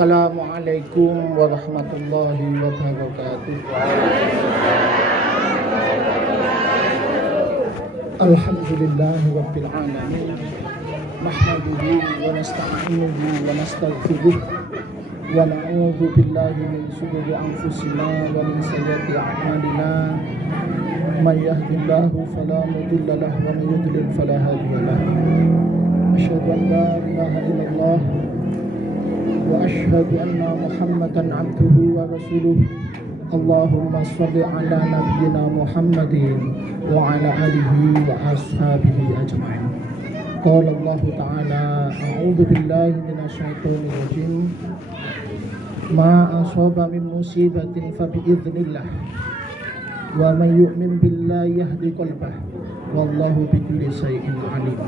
Assalamualaikum warahmatullahi wabarakatuh. Alhamdulillahi rabbil alamin. Nahmaduhu wa nasta'inuhu wa nastaghfiruh wa na'udzu billahi min shururi anfusina wa min sayyiati a'malina. May yahdihillahu fala mudilla lahu wa may yudlil fala hadiya lahu. Asyhadu an la ilaha illallah wa asyhadu anna Muhammadan abduhu wa rasuluh. Allahumma shalli ala nabiyyina Muhammadin wa ala alihi wa ashabihi ajma'in. Qala Allah ta'ala, a'udzu billahi minasyaitonir rajim. Ma asaba min musibatin fa bi idznillah wa may yu'min billahi yahdi qalbah wallahu bikulli shay'in alim.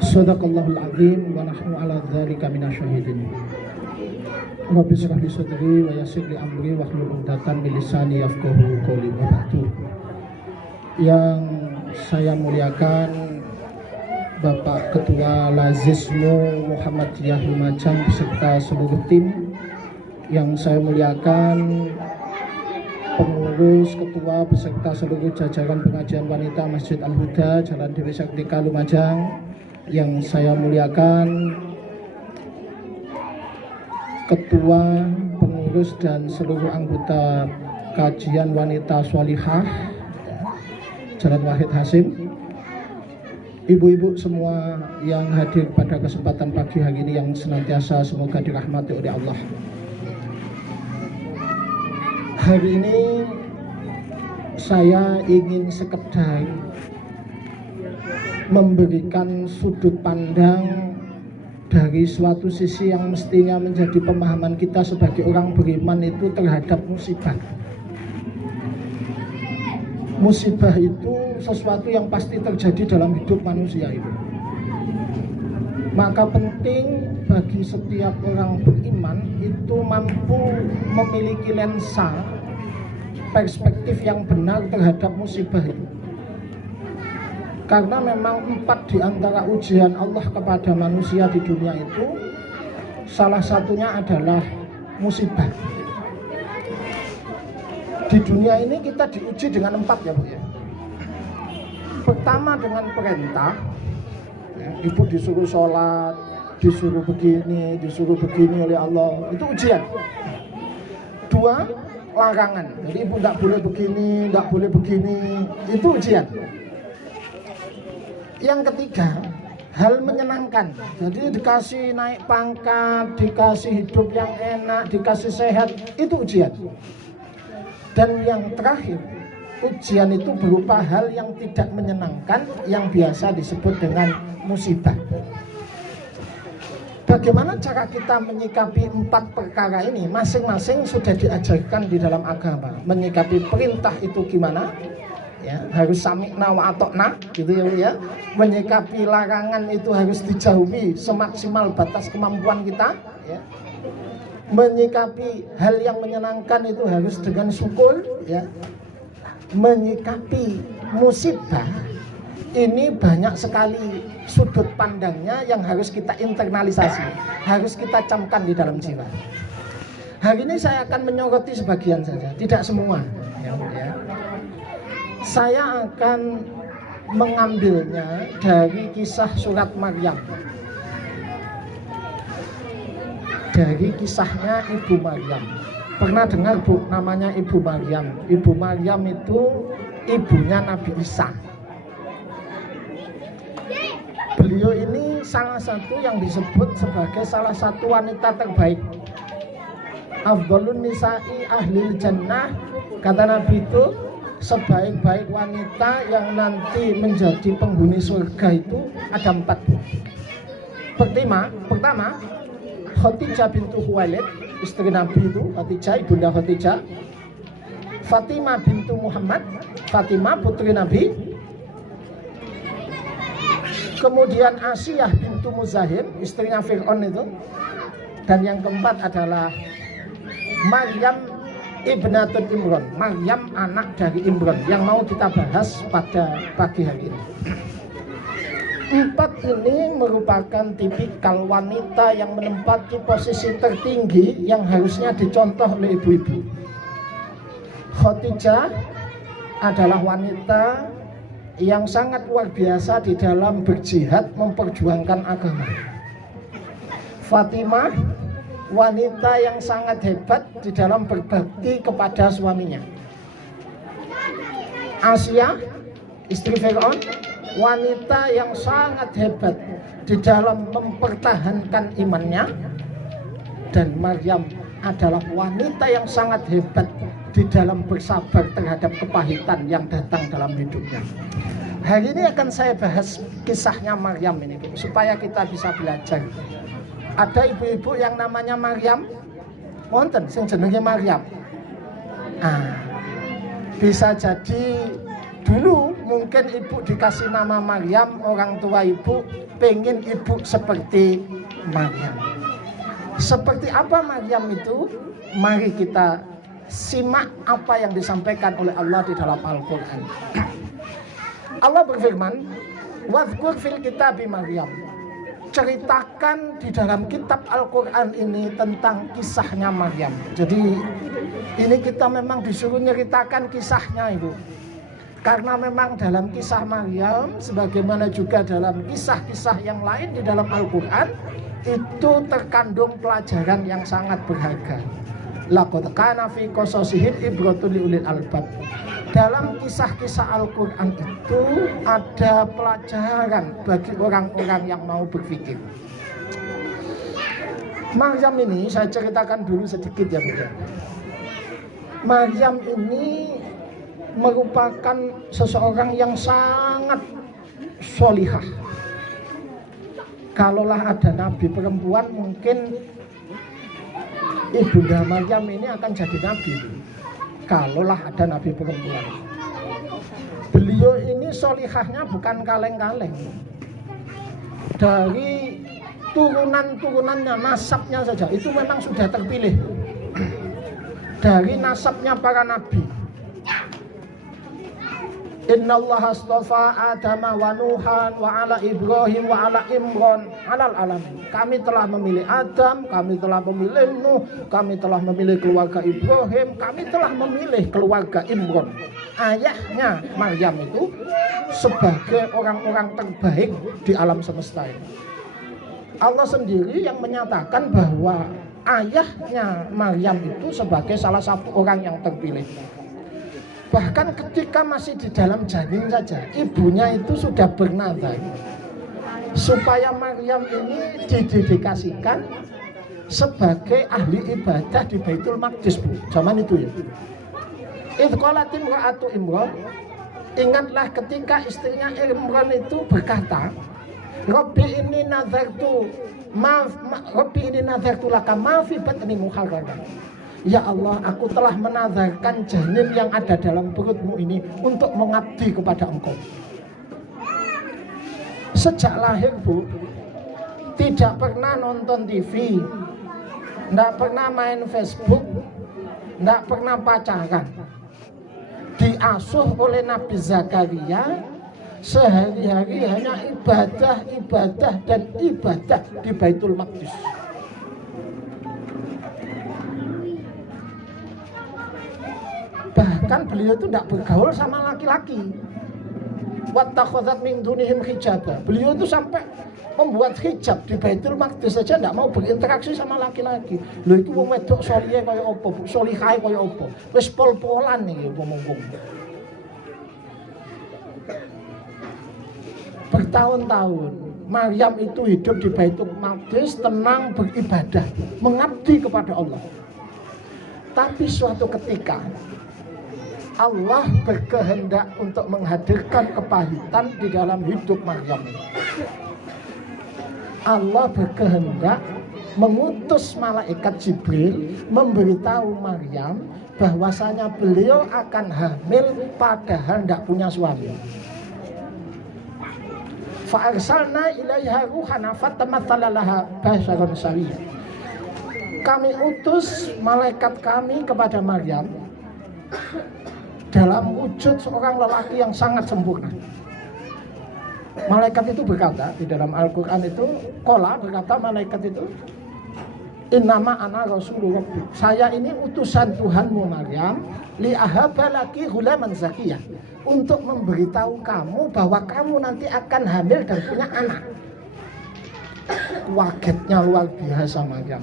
Shadaqallahul azim wa nahnu ala dzalika minasyahidin. Rabbi shrah li sadri wa yassir li amri wahlul 'uqdatam min lisani yafqahu qawli wa ba'du. Yang saya muliakan Bapak Ketua Lazismu Muhammadiyah Lumajang beserta seluruh tim. Yang saya muliakan pengurus, ketua beserta seluruh jajaran pengajian wanita Masjid Al-Huda Jalan Dewi Sartika Lumajang. Yang saya muliakan ketua, pengurus dan seluruh anggota kajian wanita sholihah Jalan Wahid Hasim. Ibu-ibu semua yang hadir pada kesempatan pagi hari ini yang senantiasa semoga dirahmati oleh Allah. Hari ini saya ingin sekedar memberikan sudut pandang dari suatu sisi yang mestinya menjadi pemahaman kita sebagai orang beriman itu terhadap musibah. Musibah itu sesuatu yang pasti terjadi dalam hidup manusia itu. Maka penting bagi setiap orang beriman itu mampu memiliki lensa perspektif yang benar terhadap musibah itu. Karena memang 4 di antara ujian Allah kepada manusia di dunia itu salah satunya adalah musibah. Di dunia ini kita diuji dengan 4 ya Bu ya. Pertama dengan perintah ya, ibu disuruh sholat, disuruh begini oleh Allah, itu ujian. 2 larangan, jadi ibu tidak boleh begini, itu ujian. Yang ketiga, hal menyenangkan. Jadi dikasih naik pangkat, dikasih hidup yang enak, dikasih sehat, itu ujian. Dan yang terakhir, ujian itu berupa hal yang tidak menyenangkan, yang biasa disebut dengan musibah. Bagaimana cara kita menyikapi 4 perkara ini? Masing-masing sudah diajarkan di dalam agama. Menyikapi perintah itu gimana? Ya, harus sami'na wa atokna gitu ya. Menyikapi larangan itu harus dijauhi semaksimal batas kemampuan kita ya. Menyikapi hal yang menyenangkan itu harus dengan syukur ya. Menyikapi musibah ini banyak sekali sudut pandangnya yang harus kita internalisasi, harus kita camkan di dalam jiwa. Hari ini saya akan menyoroti sebagian saja, tidak semua ya. Saya akan mengambilnya dari kisah surat Maryam. Dari kisahnya Ibu Maryam. Pernah dengar Bu namanya Ibu Maryam? Ibu Maryam itu ibunya Nabi Isa. Beliau ini salah satu yang disebut sebagai salah satu wanita terbaik. Afdhalun nisa'i ahlil jannah, kata Nabi itu sebaik-baik wanita yang nanti menjadi penghuni surga itu ada 4. Pertama Khadijah bintu Khuwailid, istri Nabi itu, Khadijah, ibunda Khadijah. Fatimah bintu Muhammad, Fatimah putri Nabi. Kemudian Asiyah bintu Muzahim, istrinya Fir'aun itu. Dan yang keempat adalah Maryam Ibnatul Imran, Maryam anak dari Imran, yang mau kita bahas pada pagi hari ini. Empat ini merupakan tipikal wanita yang menempati posisi tertinggi yang harusnya dicontoh oleh ibu-ibu. Khadijah adalah wanita yang sangat luar biasa di dalam berjihad memperjuangkan agama. Fatimah, wanita yang sangat hebat di dalam berbakti kepada suaminya. Asia, istri Fir'aun, wanita yang sangat hebat di dalam mempertahankan imannya. Dan Maryam adalah wanita yang sangat hebat di dalam bersabar terhadap kepahitan yang datang dalam hidupnya. Hari ini akan saya bahas kisahnya Maryam ini supaya kita bisa belajar. Ada ibu-ibu yang namanya Maryam, wonten sing jenenge Maryam. Bisa jadi dulu mungkin ibu dikasih nama Maryam, orang tua ibu pengen ibu seperti Maryam. Seperti apa Maryam itu? Mari kita simak apa yang disampaikan oleh Allah di dalam Al-Quran. Allah berfirman, "Wadhkur fil kitabi Maryam." Ceritakan di dalam kitab Al-Quran ini tentang kisahnya Maryam. Jadi ini kita memang disuruh nyeritakan kisahnya itu. Karena memang dalam kisah Maryam, sebagaimana juga dalam kisah-kisah yang lain di dalam Al-Quran, itu terkandung pelajaran yang sangat berharga. Laqad kana fi qasasihim ibratun liulil albab. Dalam kisah-kisah Al-Quran itu ada pelajaran bagi orang-orang yang mau berpikir. Maryam ini saya ceritakan dulu sedikit ya Bu. Maryam ini merupakan seseorang yang sangat sholihah. Kalaulah ada nabi perempuan, mungkin Ibunda Maryam ini akan jadi nabi. Kalaulah ada nabi perempuan, beliau ini sholihahnya bukan kaleng-kaleng. Dari turunan-turunannya, nasabnya saja itu memang sudah terpilih dari nasabnya para nabi. Innallaha astafa Adama wa Nuhan wa ala Ibrahim wa ala Imran alal alamin. Kami telah memilih Adam, kami telah memilih Nuh, kami telah memilih keluarga Ibrahim, kami telah memilih keluarga Imran. Ayahnya Maryam itu sebagai orang-orang terbaik di alam semesta ini. Allah sendiri yang menyatakan bahwa ayahnya Maryam itu sebagai salah satu orang yang terpilih. Bahkan ketika masih di dalam janin saja, ibunya itu sudah bernadar supaya Maryam ini didedikasikan sebagai ahli ibadah di Baitul Maqdis, Bu. Zaman itu ya. Idh qalat imra'atu Imran, ingatlah ketika istrinya Imran itu berkata, Rabbi ini nazartu laka ma fi batni muharraran. Ya Allah, aku telah menazarkan janin yang ada dalam perutmu ini untuk mengabdi kepada Engkau. Sejak lahir, Bu, tidak pernah nonton TV, tidak pernah main Facebook, tidak pernah pacaran. Diasuh oleh Nabi Zakaria, sehari-hari hanya ibadah dan ibadah di Baitul Maqdis. Bahkan beliau itu tidak bergaul sama laki-laki. Wattakhadhat min dunihim hijaba. Beliau itu sampai membuat hijab di Baitul Maqdis saja tidak mau berinteraksi sama laki-laki. Lho iku wong wedok solihe kaya apa, Bu? Solihae kaya apa? Wis pol-polan iki wong-wong. Bertahun-tahun Maryam itu hidup di Baitul Maqdis, tenang beribadah, mengabdi kepada Allah. Tapi suatu ketika Allah berkehendak untuk menghadirkan kepahitan di dalam hidup Maryam. Allah berkehendak mengutus malaikat Jibril memberitahu Maryam bahwasanya beliau akan hamil padahal tidak punya suami. Fa arsalna ilaiha ruhana fatamatsala laha basharan sawiyya. Kami utus malaikat kami kepada Maryam dalam wujud seorang lelaki yang sangat sempurna. Malaikat itu berkata di dalam Al-Quran itu, qala berkata malaikat itu, innama ana rasulullah, saya ini utusan Tuhanmu Maryam, li ahabalaki ghulaman zakiyah, untuk memberitahu kamu bahwa kamu nanti akan hamil dan punya anak. Kagetnya luar biasa Maryam.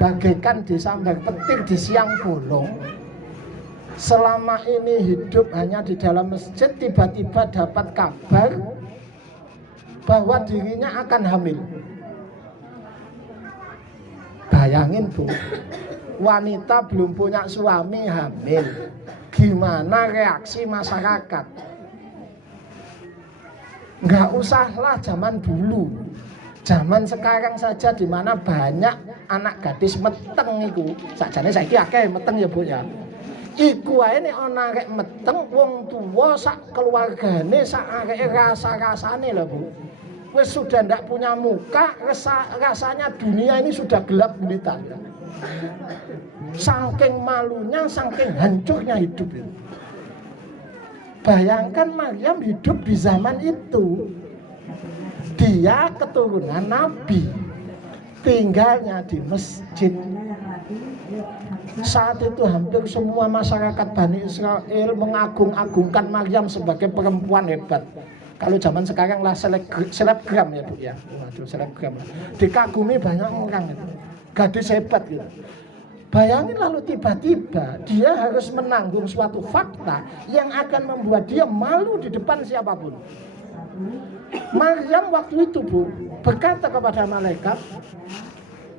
Bagaikan disambar petir di siang bolong. Selama ini hidup hanya di dalam masjid, tiba-tiba dapat kabar bahwa dirinya akan hamil. Bayangin Bu, wanita belum punya suami hamil, gimana reaksi masyarakat? Nggak usahlah zaman dulu, zaman sekarang saja di mana banyak anak gadis meteng iku. Sakjane saiki akeh meteng ya Bu ya. Iku ae nek ana arek meteng wong tuwa sak keluargane sak areke rasa-rasane lho Bu. Wis sudah ndak punya muka, rasanya dunia ini sudah gelap gulita. Saking malunya, saking hancurnya hidup itu. Bayangkan Maryam hidup di zaman itu. Dia keturunan Nabi, tinggalnya di masjid. Saat itu hampir semua masyarakat Bani Israel mengagung-agungkan Maryam sebagai perempuan hebat. Kalau zaman sekarang lah selebgram ya Bu ya. Waduh, selebgram. Dikagumi banyak orang itu. Gadis hebat gitu. Bayangin lalu tiba-tiba dia harus menanggung suatu fakta yang akan membuat dia malu di depan siapapun. Maryam waktu itu Bu berkata kepada malaikat,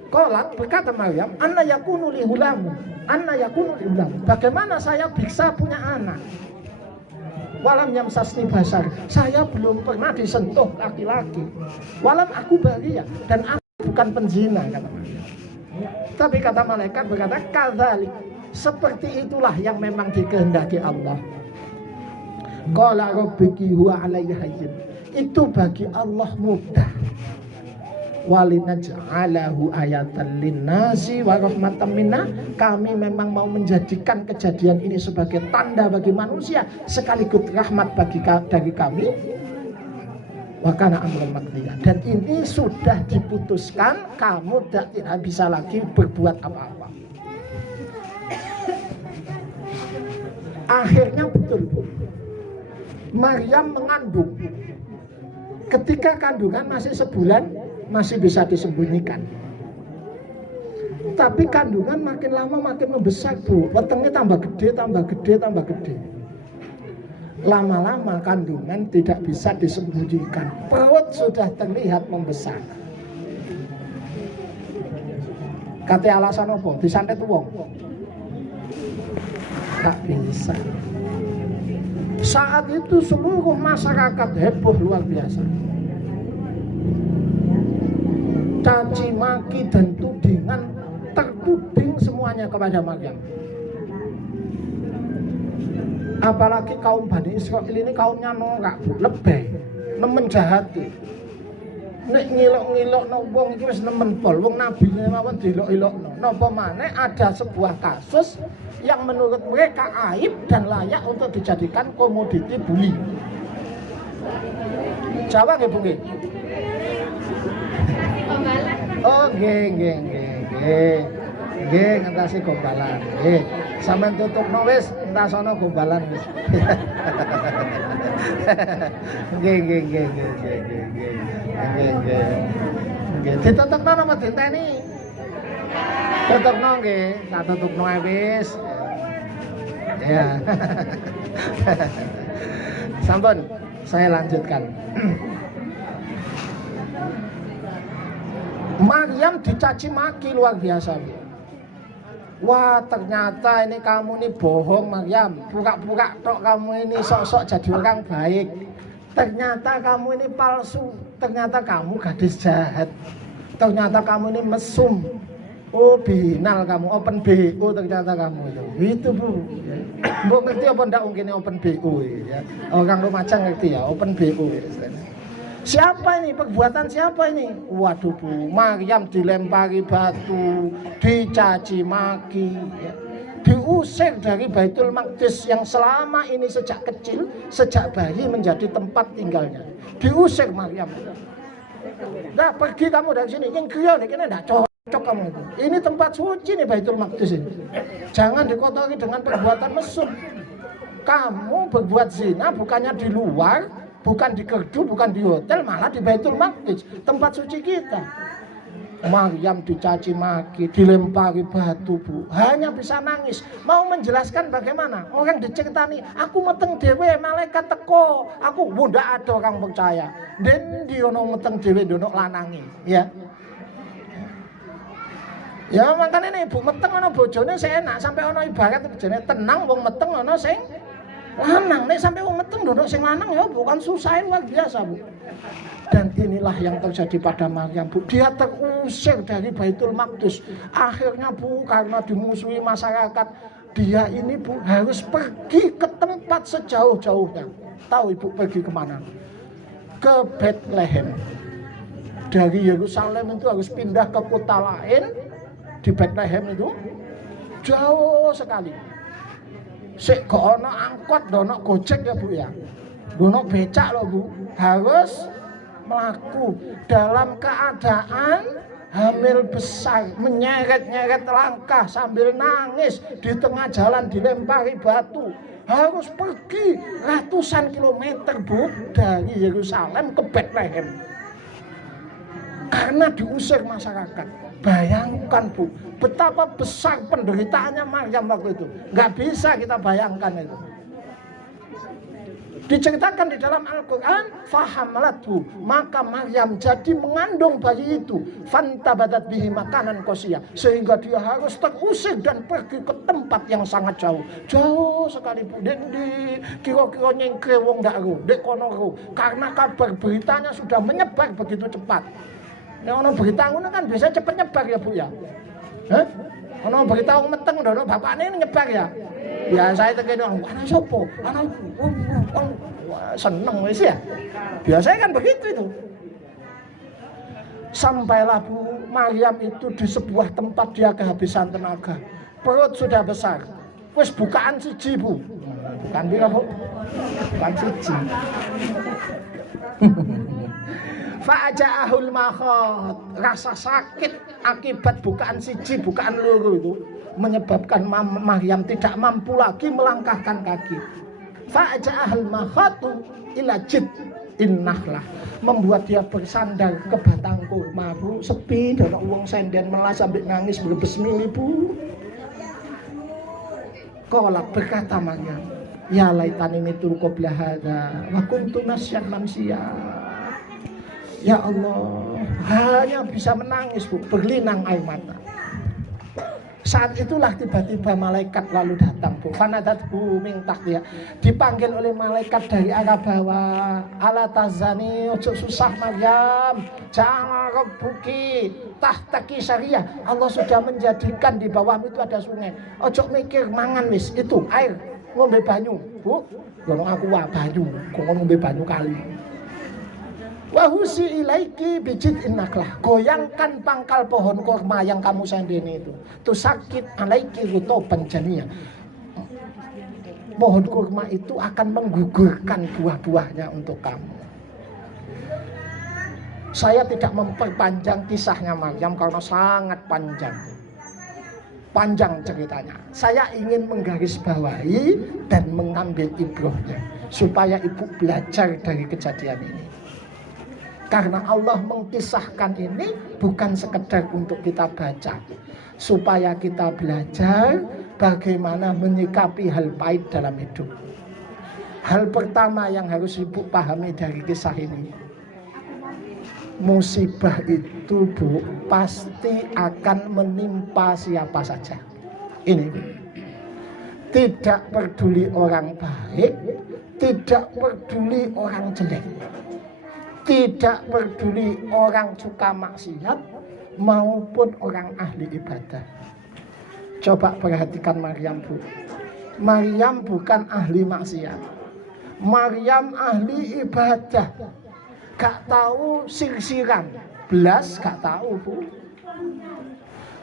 Qala berkata Maryam, anna yakunu li hulam, anna yakunu li hulam. Bagaimana saya bisa punya anak? Walam yamsasni basar, saya belum pernah disentuh laki-laki. Walam aku balia, dan aku bukan penzina, kata Maryam. Tapi kata malaikat berkata, kadzalik, seperti itulah yang memang dikehendaki Allah. Qala rabbiki huwa alayya hayyin, itu bagi Allah mudah. Walinaj'alahu ayatan linnasi wa rahmatan minna, kami memang mau menjadikan kejadian ini sebagai tanda bagi manusia sekaligus rahmat dari kami. Wa kana amrun maqdiya, dan ini sudah diputuskan, kamu tidak bisa lagi berbuat apa-apa. Akhirnya betul Bu, Maryam mengandung. Ketika kandungan masih sebulan masih bisa disembunyikan. Tapi kandungan makin lama makin membesar Bu. Wetengnya tambah gede, tambah gede, tambah gede. Lama-lama kandungan tidak bisa disembunyikan. Perut sudah terlihat membesar. Kata alasan apa? Disantet wong. Tak bisa. Saat itu seluruh masyarakat heboh luar biasa. Caci maki dan tudingan tertuding semuanya kepada Maryam. Apalagi kaum Bani Israel ini kaumnya norak, lebay, nemen jahati. Nek ngilok-ngilokno wong iki wis nemen pol, wong nabi mawon dilok-ilokno. Napa maneh ada sebuah kasus yang menurut mereka aib dan layak untuk dijadikan komoditi bully. Jawa nggih Bu nggih? Oh nggih. Nggih ngentasi gombalan. Nggih. Sampeyan tutupno wis entasana gombalan wis. Nggih. Nggih. Ditutupno napa diteni? Tutupno nggih, tak tutupno ae wis. Ya. Sampun, saya lanjutkan. Maryam dicaci maki luar biasa. Wah, ternyata ini kamu ini bohong Maryam. Pura-pura tok kamu ini sok-sok jadi orang baik. Ternyata kamu ini palsu. Ternyata kamu gadis jahat. Ternyata kamu ini mesum. Oh, binal kamu, open BO ternyata kamu itu. Itu Bu. Mbok ngerti apa ndak mungkin open BO ya. Orang Lumajang ngerti ya, open BO. Siapa ini? Perbuatan siapa ini? Waduh Bu, Maryam dilempari batu, dicaci maki, ya. diusir dari Baitul Maqdis yang selama ini sejak kecil, sejak bayi menjadi tempat tinggalnya. Diusir Maryam. Nah, pergi kamu dari sini. Yang kira nih, kena tidak cocok kamu itu. Ini tempat suci nih Baitul Maqdis ini. Jangan dikotori dengan perbuatan mesum. Kamu berbuat zina bukannya di luar, bukan di gerdu, bukan di hotel, malah di Baitul Maqdis, tempat suci kita. Maryam dicaci maki, dilempari batu, Bu. Hanya bisa nangis. Mau menjelaskan bagaimana? Orang diceritani, aku meteng dewe, malaikat teko. Aku ndak ada orang percaya. Den diono meteng dewe dono lanangi, ya. Ya makanya nih Bu meteng ono bojone enak sampai ono ibarat bojone tenang wong meteng ono sing lanang. Nek sampai wong meteng dono sing lanang ya bukan susah luar biasa, Bu. Dan inilah yang terjadi pada Maryam, Bu. Dia terusir dari Baitul Maqdis. Akhirnya, Bu, karena dimusuhi masyarakat, dia ini, Bu, harus pergi ke tempat sejauh-jauhnya. Tahu Ibu pergi kemana? Ke Bethlehem. Dari Yerusalem itu harus pindah ke kota lain. Di Bethlehem itu jauh sekali. Sik kok ono angkot, ono gojek ya, Bu ya. Ono becak loh, Bu. Harus melaku dalam keadaan hamil besar, menyeret-nyeret langkah sambil nangis di tengah jalan dilempari batu. Harus pergi ratusan kilometer, Bu, dari Yerusalem ke Bethlehem karena diusir masyarakat. Bayangkan, Bu, betapa besar penderitaannya Maryam waktu itu. Nggak bisa kita bayangkan itu. Diceritakan di dalam Al-Quran, fahamalathu, maka Maryam jadi mengandung bayi itu, fantabadat bihi makanan qasiyah, sehingga dia harus terusir dan pergi ke tempat yang sangat jauh. Jauh sekali, Bu. Di kira-kira nyengkre wong ndak ro, dek kono ro, karena kabar beritanya sudah menyebar begitu cepat. Nek ono berita ngono kan biasa cepat nyebar ya, Bu ya. Hah? Ono berita wong meteng ndono bapakne nyebar ya. Ya saya terkena anak sopo, anak seneng wis ya. Biasanya kan begitu itu. Sampailah Bu Maryam itu di sebuah tempat dia kehabisan tenaga. Perut sudah besar. Wis bukaan siji, Bu. Bukan pira, Bu? Bukan siji. Fa'ja'ahul makhot, rasa sakit akibat bukaan siji, bukaan loro itu menyebabkan Maryam tidak mampu lagi melangkahkan kaki. Fa'ja'ahul makhatu ila jid'in nakhlah, membuat dia bersandar ke batang kurma, Bu. Sepi, dan wong senden melas sampai nangis berbesmili, Bu. Qala, berkata Maryam, ya laitani mitu qabla hadza wa kuntu nasyan mansiya. Ya Allah, hanya bisa menangis, Bu, berlinang air mata. Saat itulah tiba-tiba malaikat lalu datang, Bu. Fanadathu min tahtiha, dipanggil oleh malaikat dari arah bawah. Ala tazani, ojo susah Maryam, jangan rabbuki tahtaki syariah. Allah sudah menjadikan di bawahmu itu ada sungai. Ojo mikir mangan wis, itu air, ngombe banyu, Bu. Gono aku wah banyu, kok ngombe banyu kali. Wahusi ilaiki bijit innaklah, goyangkan pangkal pohon kurma yang kamu sendiri itu. Tuh sakit alaiki rutoban jania. Pohon kurma itu akan menggugurkan buah-buahnya untuk kamu. Saya tidak memperpanjang kisahnya Maryam karena sangat panjang. Panjang ceritanya. Saya ingin menggarisbawahi dan mengambil ibrahnya supaya ibu belajar dari kejadian ini. Karena Allah mengkisahkan ini bukan sekedar untuk kita baca, supaya kita belajar bagaimana menyikapi hal pahit dalam hidup. Hal pertama yang harus ibu pahami dari kisah ini, musibah itu, Bu, pasti akan menimpa siapa saja. Ini, tidak peduli orang baik, tidak peduli orang jelek, tidak peduli orang suka maksiat maupun orang ahli ibadah. Coba perhatikan Maryam, Bu. Maryam bukan ahli maksiat. Maryam ahli ibadah. Gak tahu sir-siran, belas gak tahu, Bu.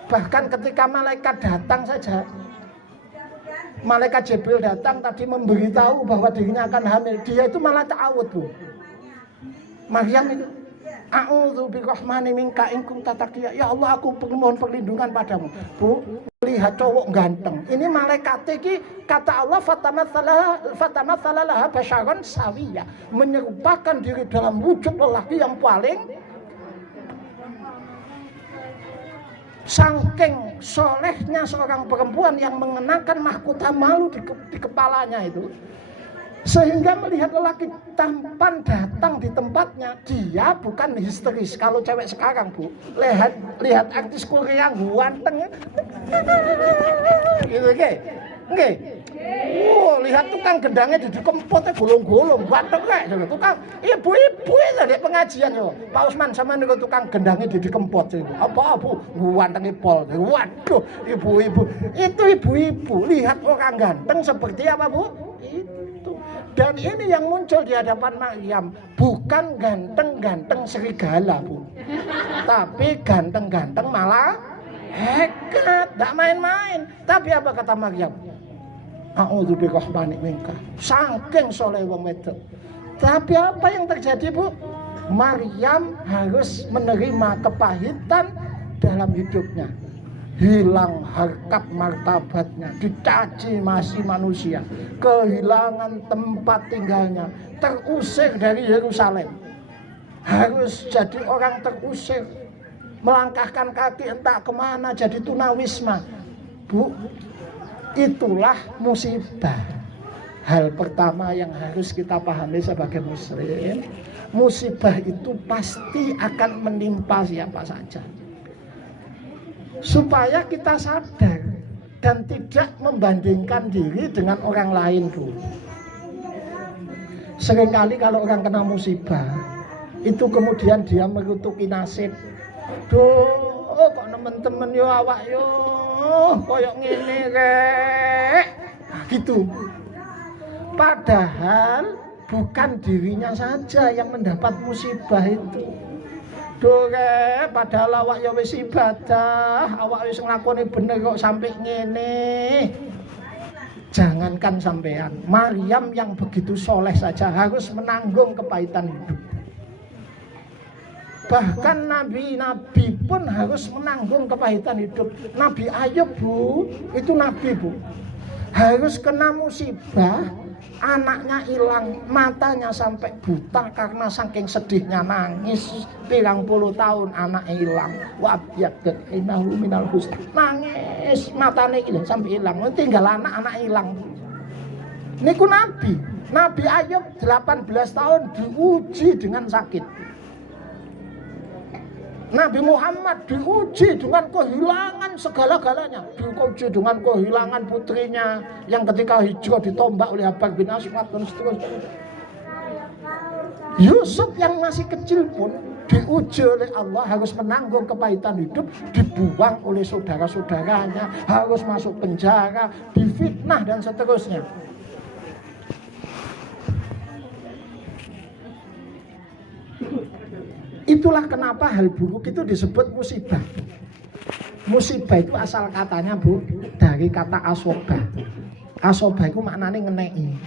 Bahkan ketika malaikat datang saja, malaikat Jibril datang tadi memberitahu bahwa dirinya akan hamil, dia itu malah ta'awud, Bu. Maryam itu a'udzu birrahmani minka in kunta taqiya. Ya Allah, aku mohon perlindungan padamu. Bu, lihat cowok ganteng. Ini malaikat iki kata Allah fatamatsala laha basyaran sawiya, menyerupakan diri dalam wujud lelaki yang paling saking solehnya seorang perempuan yang mengenakan mahkota malu di kepalanya itu. Sehingga melihat lelaki tampan datang di tempatnya, dia bukan histeris. Kalau cewek sekarang, Bu, lihat artis Korea ganteng, gitu nggih. Lihat tukang gendangnya di kempotnya golong-golong, ganteng kayak tukang ibu-ibu itu di pengajian yo. Pak Usman sama niku tukang gendangnya di kempot itu. Apa Bu? Ganteng pol. Waduh, ibu-ibu. Itu ibu-ibu. Lihat orang ganteng seperti apa, Bu? Dan ini yang muncul di hadapan Maryam, bukan ganteng-ganteng serigala, Bu. Tapi ganteng-ganteng malah hebat, tidak main-main. Tapi apa kata Maryam? A'udzu birrahmani minka. Saking soleh wong wedok. Tapi apa yang terjadi, Bu? Maryam harus menerima kepahitan dalam hidupnya. Hilang harkat martabatnya, dicaci masih manusia, kehilangan tempat tinggalnya, terusir dari Yerusalem, harus jadi orang terusir, melangkahkan kaki entah kemana, jadi tunawisma. Bu, itulah musibah. Hal pertama yang harus kita pahami sebagai muslim, musibah itu pasti akan menimpa siapa saja. Supaya kita sadar dan tidak membandingkan diri dengan orang lain, Bu. Seringkali kalau orang kena musibah, itu kemudian dia mengutuki nasib. Duh, kok temen-temen yo awak yo koyok ngene rek. Nah, gitu. Padahal bukan dirinya saja yang mendapat musibah itu. Dore, padahal awak ya wis ibadah, awak wis nglakoni bener kok sampai ngene. Jangankan sampean, Maryam yang begitu soleh saja harus menanggung kepahitan hidup. Bahkan nabi-nabi pun harus menanggung kepahitan hidup. Nabi Ayub, Bu, itu nabi, Bu, harus kena musibah. Anaknya hilang, matanya sampai buta karena saking sedihnya nangis. 30 tahun anaknya hilang. Wabiyadat inahu minal husn. Nangis, matanya hilang sampai hilang. Tinggal anak hilang. Niku Nabi Ayub 18 tahun diuji dengan sakit. Nabi Muhammad diuji dengan kehilangan segala-galanya, diuji dengan kehilangan putrinya yang ketika hijrah ditombak oleh Habar bin Aswad dan seterusnya. Yusuf yang masih kecil pun diuji oleh Allah, harus menanggung kepahitan hidup, dibuang oleh saudara-saudaranya, harus masuk penjara, difitnah dan seterusnya. Itulah kenapa hal buruk itu disebut musibah. Musibah itu asal katanya, Bu, dari kata asoba. Asoba itu maknanya ngenei.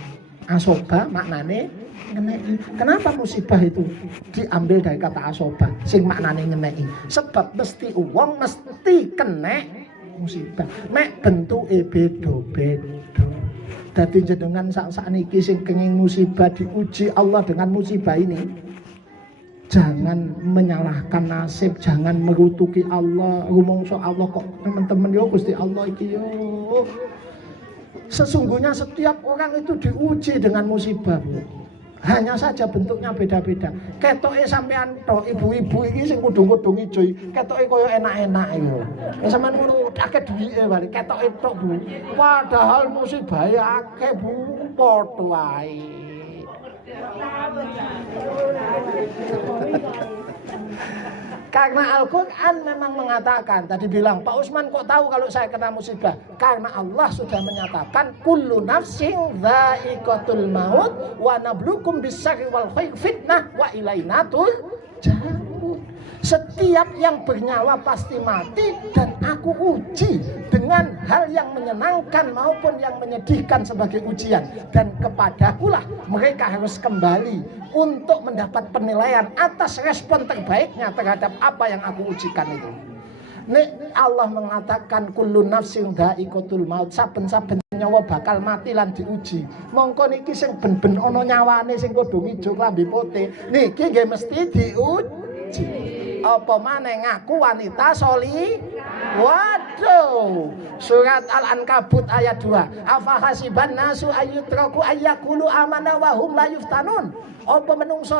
Asoba maknanya ngenei. Kenapa musibah itu diambil dari kata asoba sing maknanya ngenei? Sebab mesti uang mesti kena musibah. Mek bentuke beda-beda. Dadi jenengan sakniki sing kenging musibah diuji Allah dengan musibah ini. Jangan menyalahkan nasib, jangan merutuki Allah. Rumongso Allah kok teman-teman yo Gusti Allah iki yo. Sesungguhnya setiap orang itu diuji dengan musibah, Bu. Hanya saja bentuknya beda-beda. Ketoke sampean tok ibu-ibu iki sing kudung-kudung ijo, ketoke koyo enak-enak yo. Nek sampean ngono akeh duwike bali ketoke tok, Bu. Padahal musibahe akeh, Bu, padha wae. Karena Al-Quran memang mengatakan, tadi bilang Pak Usman kok tahu kalau saya kena musibah? Karena Allah sudah menyatakan kullu nafsin dha'iqatul maut wa nabluukum bisyarri wal khairi fitnah wa ilaina turja'un. Setiap yang bernyawa pasti mati, dan aku uji dengan hal yang menyenangkan maupun yang menyedihkan sebagai ujian. Dan kepadakulah mereka harus kembali untuk mendapat penilaian atas respon terbaiknya terhadap apa yang aku ujikan itu. Nek Allah mengatakan kullu nafsin dha'iqatul maut, saben-saben nyawa bakal mati lan diuji. Mongko niki sing ben-ben ana nyawane sing padha ngijo klambi putih, niki nggih mesti diuji. Apa maneh ngaku wanita soli? Waduh. Surat Al-Ankabut ayat 2. Afa hasiban nasu ayyutraku ayyaqulu amanna wa hum la yuftanun. Apa menungso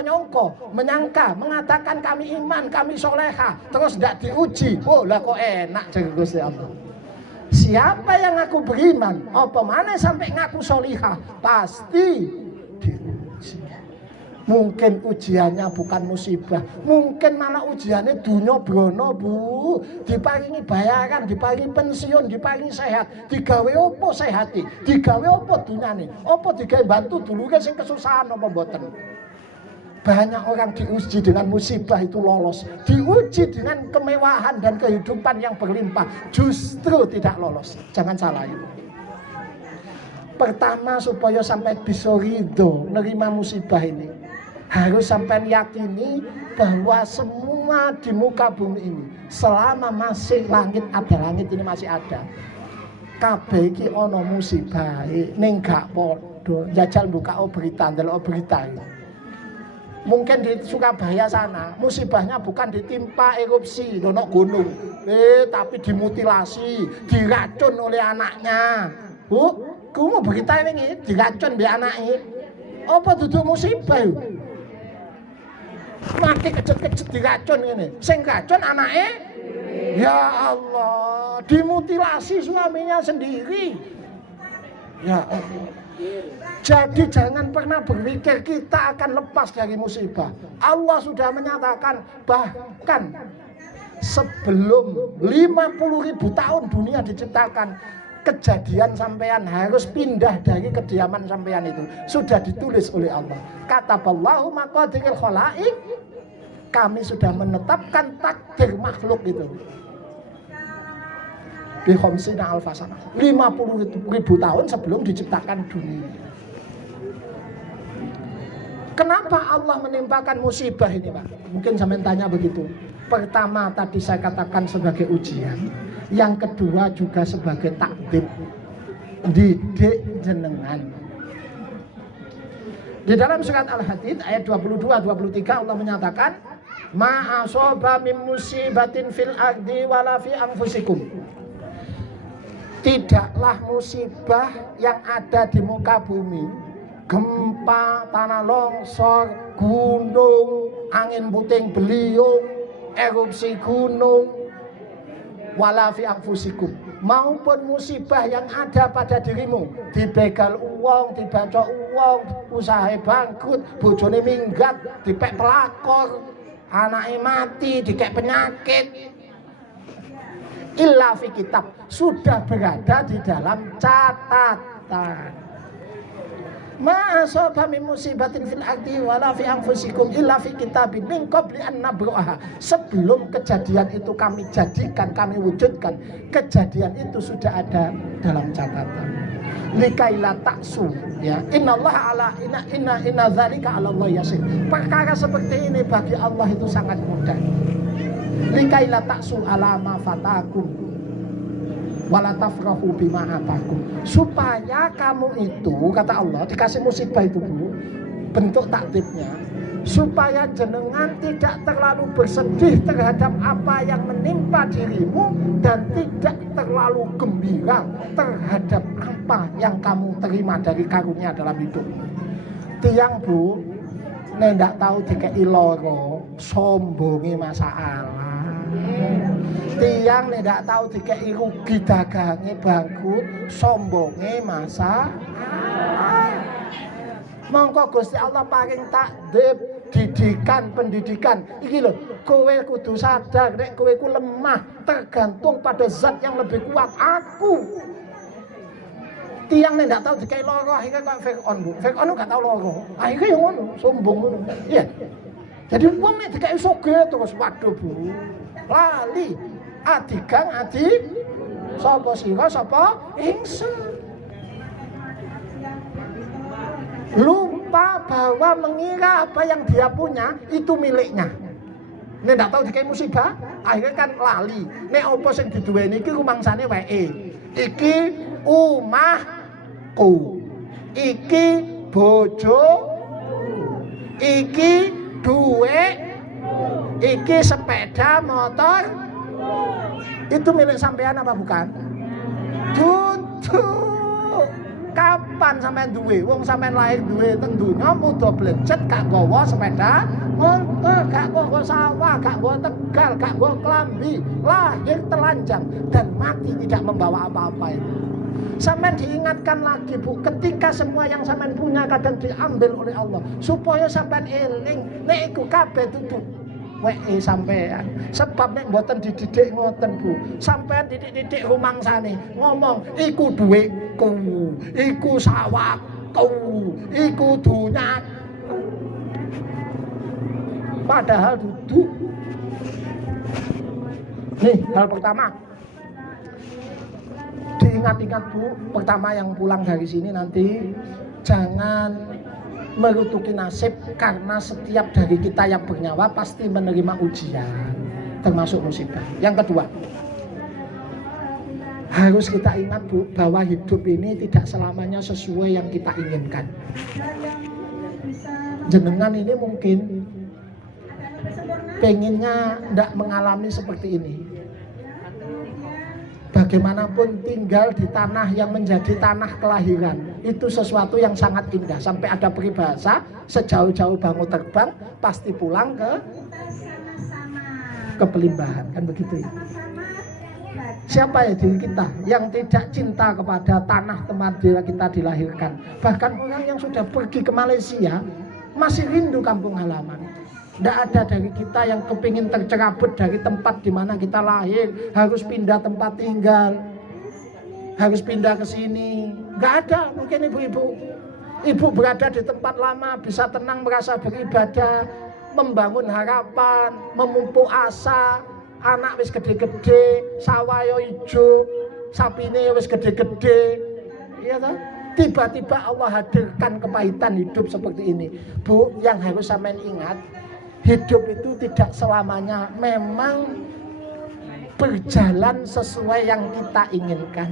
menyangka mengatakan kami iman, kami soleha, terus tidak diuji. Oh lah kok enak jadi Gusti Allah. Siapa yang ngaku beriman, apa mana sampai ngaku solihah, pasti diuji. Mungkin ujiannya bukan musibah, mungkin malah ujiannya dunia brono bu, diparingi bayaran, diparingi pensiun, diparingi sehat, digawe opo sehati, digawe opo dunyane, opo digawe bantu dulu kan sing kesusahan apa mboten. Banyak orang diuji dengan musibah itu lolos, diuji dengan kemewahan dan kehidupan yang berlimpah justru tidak lolos. Jangan salah itu. Pertama supaya sampai bisa ridho nerima musibah ini, harus sampai yakini bahwa semua di muka bumi ini selama masih langit ada, langit ini masih ada, kabeh iki ana musibah ning gak padha. Jajal buka berita, ndelok berita. Mungkin di Surabaya sana musibahnya bukan ditimpa erupsi dono gunung, tapi dimutilasi, diracun oleh anaknya. Kamu berita ini diracun be anake. Apa duduk musibah? Mati kejet-kejet diracun ini, sing racun anaknya. Ya Allah, dimutilasi suaminya sendiri. Ya Allah. Jadi jangan pernah berpikir kita akan lepas dari musibah. Allah sudah menyatakan bahkan sebelum 50.000 tahun dunia diciptakan, kejadian sampean harus pindah dari kediaman sampean itu sudah ditulis oleh Allah. Kataballahu maqadiril khalaiq, kami sudah menetapkan takdir makhluk itu di khamsina alfasana, 50.000 tahun sebelum diciptakan dunia. Kenapa Allah menimpakan musibah ini, Pak? Mungkin sampean tanya begitu. Pertama tadi saya katakan sebagai ujian, yang kedua juga sebagai takdir, didik jenengan. Di dalam surat Al-Hadid ayat 22-23 Allah menyatakan, ma asoba min musibatin fil ardi wala fi anfusikum. Tidaklah musibah yang ada di muka bumi, gempa, tanah longsor, gunung, angin puting beliung, erupsi gunung, wala fi anfusikum, maupun musibah yang ada pada dirimu, dibegal uang, dibancok uang, usaha bangkrut, bojone minggat, dipek pelakor, anaknya mati, dikek penyakit. Illa fi kitab, sudah berada di dalam catatan. Ma asaba min musibatin fil ardi wala fi anfusikum illa fi kitabin min qabli an nabraha. Sebelum kejadian itu kami jadikan, kami wujudkan, kejadian itu sudah ada dalam catatan. Likaila taksu, ya. Innallaha ala inna dzalika 'ala Allah yasir. Perkara seperti ini bagi Allah itu sangat mudah. Likaila taksu ala ma fatakum wala tafrahu bima atakum, supaya kamu itu, kata Allah, dikasih musibah itu Bu, bentuk takdirnya, supaya jenengan tidak terlalu bersedih terhadap apa yang menimpa dirimu dan tidak terlalu gembira terhadap apa yang kamu terima dari karunia dalam hidup. Tiang Bu ndak tahu dikei loro, sombongi masalah. Tiang ndak tahu dikei rugi dagange bangkrut, sombonge masalah. Mongko Gusti Allah paring takdir, didikan, pendidikan. Iki lho, kowe kudu sadar nek kowe ku lemah, tergantung pada zat yang lebih kuat, aku. Tiang ndak tahu dikai loro, akhirnya kok Fir'aun Bu. Fir'aun gak tahu loro. Akhirnya yang ngono, sombong ngono. Iya. Jadi wong nek dikai sugih terus waduh Bu. Lali adigang adi sapa sira sapa ingsun. Lupa bahwa mengira apa yang dia punya itu miliknya. Nek ndak tahu dikai musibah, akhirnya kan lali. Nek apa sing diduweni iki rumangsane wae. Iki omahku. Iki bojo. Iki duit. Iki sepeda motor. Itu milik sampean apa bukan? Dudu. Kapan sampean duwe? Wong sampean lahir duwe teng donya muda blecet gak gawa sepeda motor, gak gawa sawah, gak gawa tegal, gak gawa klambi, lahir telanjang dan mati tidak membawa apa-apa itu. Sampean diingatkan lagi Bu, ketika semua yang sampean punya kadang diambil oleh Allah, supaya sampean eling nek iku kabeh dudu weke sampean. Sebab nek mboten dididik ngoten Bu, sampean didik-didik rumangsane ngomong iku dhuwitku, iku sawahku, iku dunya. Padahal duduk. Nih, hal pertama. Diingat-ingat Bu, pertama yang pulang dari sini nanti jangan merutuki nasib, karena setiap dari kita yang bernyawa pasti menerima ujian, termasuk musibah. Yang kedua, harus kita ingat Bu, bahwa hidup ini tidak selamanya sesuai yang kita inginkan. Jenengan ini mungkin pengennya tidak mengalami seperti ini. Bagaimanapun tinggal di tanah yang menjadi tanah kelahiran itu sesuatu yang sangat indah. Sampai ada peribahasa, sejauh-jauh bangun terbang pasti pulang ke pelimbahan, kan begitu ya. Siapa ya diri kita yang tidak cinta kepada tanah tempat kita dilahirkan? Bahkan orang yang sudah pergi ke Malaysia masih rindu kampung halaman. Tidak ada dari kita yang kepingin tercerabut dari tempat di mana kita lahir, harus pindah tempat tinggal, harus pindah ke sini. Nggak ada. Mungkin ibu berada di tempat lama, bisa tenang merasa beribadah, membangun harapan, memupuk asa. Anak wis gede-gede, sawah yo ijo, sapine wis gede-gede. Iya toh? Tiba-tiba Allah hadirkan kepahitan hidup seperti ini. Bu, yang harus sampean ingat, hidup itu tidak selamanya memang berjalan sesuai yang kita inginkan.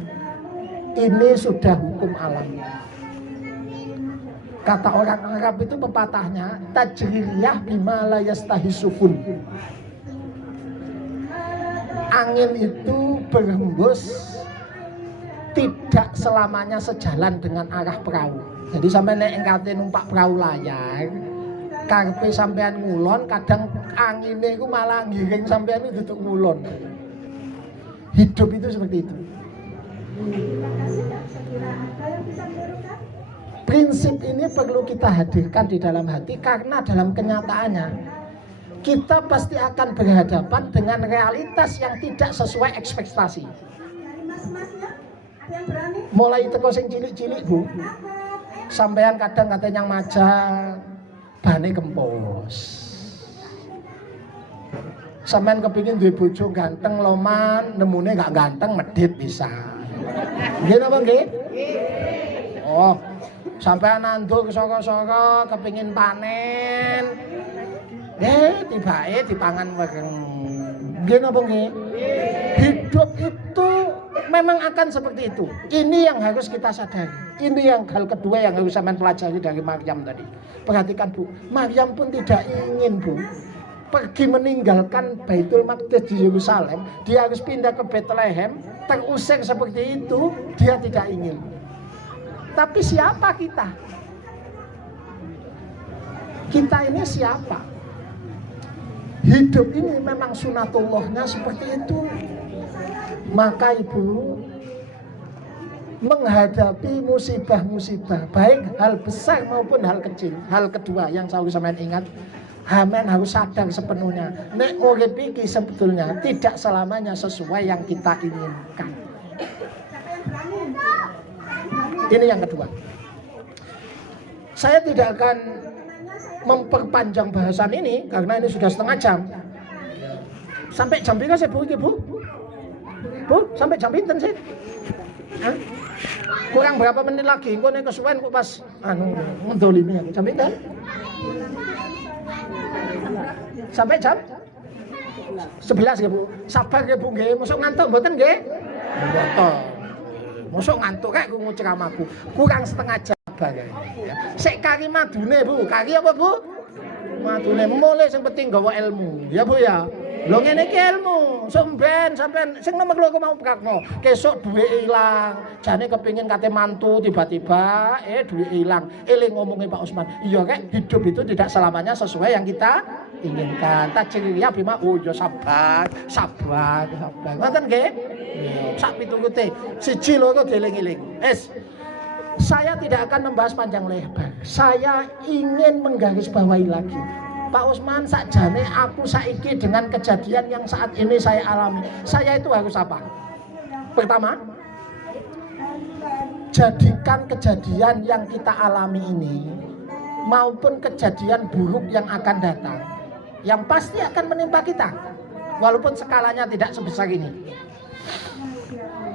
Ini sudah hukum alam. Kata orang Arab itu pepatahnya, tajriyah bima la yastahisufun. Angin itu berhembus tidak selamanya sejalan dengan arah perahu. Jadi sampai nek engkate numpak perahu layar, karepe sampean ngulon, kadang angine iku malah ngiring sampean itu duduk ngulon. Hidup itu seperti itu. Prinsip ini perlu kita hadirkan di dalam hati, karena dalam kenyataannya kita pasti akan berhadapan dengan realitas yang tidak sesuai ekspektasi. Mulai teko sing cilik-cilik Bu, sampean kadang katanya yang majak bane kempos. Sampean kepingin duwe bojo ganteng loman, nemune gak ganteng medhit bisa. Nggih napa nggih? Oh, sampean nandur saka-saka kepingin panen. Tibake dipangan wegeng. Nggih napa nggih? Hidup itu memang akan seperti itu. Ini yang harus kita sadari. Ini yang hal kedua yang harus sampean pelajari dari Maryam tadi. Perhatikan Bu, Maryam pun tidak ingin Bu pergi meninggalkan Baitul Maqdis di Yerusalem. Dia harus pindah ke Bethlehem, terusir seperti itu, dia tidak ingin. Tapi siapa kita? Kita ini siapa? Hidup ini memang sunatullahnya seperti itu. Maka Ibu menghadapi musibah-musibah, baik hal besar maupun hal kecil. Hal kedua yang saya sampean ingat, Hamen harus sadar sepenuhnya, nek urip iki sebetulnya tidak selamanya sesuai yang kita inginkan. Ini yang kedua. Saya tidak akan memperpanjang bahasan ini karena ini sudah setengah jam. Sampai jam berapa sih Bu? Bu, sampai jam pinten sih? Hah? Kurang berapa menit lagi? Engko nek kesuwen kok pas ngedolimi aku. Jam pinten? Sampai jam 11 ya Bu. Sabar ya Bu nggih. Mosok ngantuk mboten nggih? Mboten. Mosok ngantuk kayak krungu ceramahku. Kurang setengah jam ya. Sik kari madune Bu. Kari apa Bu? Madune mulai sing penting gawa ilmu. Ya Bu ya. Lho ngene iki ilmu, sampean sing nomor loro mau prakno. Kesuk duwe ilang, jane kepengin kate mantu tiba-tiba duwe ilang. Eling ngomongnya Pak Usman. Iya kek hidup itu tidak selamanya sesuai yang kita inginkan. Tajriya bima ya sabar. Ngoten nggih? Sak pitulute. Siji loro dieling-eling. Saya tidak akan membahas panjang lebar. Saya ingin menggarisbawahi lagi. Pak Usman, sakjane aku saiki dengan kejadian yang saat ini saya alami, saya itu harus apa? Pertama, jadikan kejadian yang kita alami ini maupun kejadian buruk yang akan datang, yang pasti akan menimpa kita, walaupun skalanya tidak sebesar ini,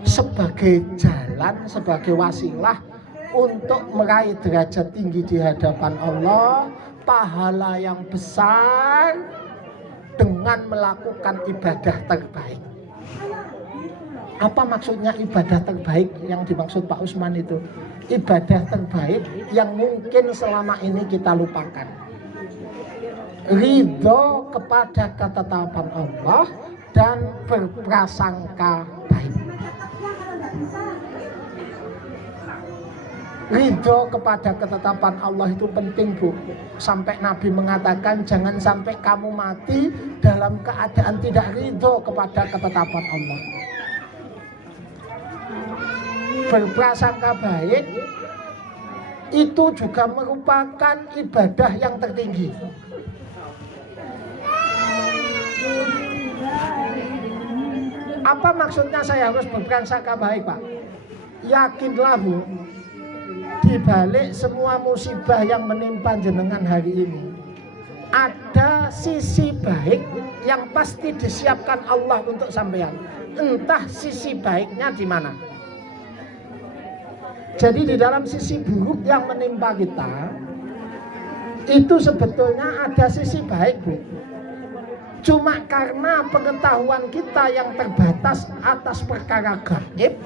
sebagai jalan, sebagai wasilah untuk meraih derajat tinggi di hadapan Allah, pahala yang besar dengan melakukan ibadah terbaik. Apa maksudnya ibadah terbaik yang dimaksud Pak Usman itu? Ibadah terbaik yang mungkin selama ini kita lupakan. Ridho kepada ketetapan Allah dan berprasangka baik. Ridho kepada ketetapan Allah itu penting Bu. Sampai Nabi mengatakan jangan sampai kamu mati dalam keadaan tidak ridho kepada ketetapan Allah. Berprasangka baik itu juga merupakan ibadah yang tertinggi. Apa maksudnya saya harus berprasangka baik Pak? Yakinlah Bu, di balik semua musibah yang menimpa jenengan hari ini ada sisi baik yang pasti disiapkan Allah untuk sampean. Entah sisi baiknya di mana. Jadi di dalam sisi buruk yang menimpa kita itu sebetulnya ada sisi baik Bu. Cuma karena pengetahuan kita yang terbatas atas perkara gaib,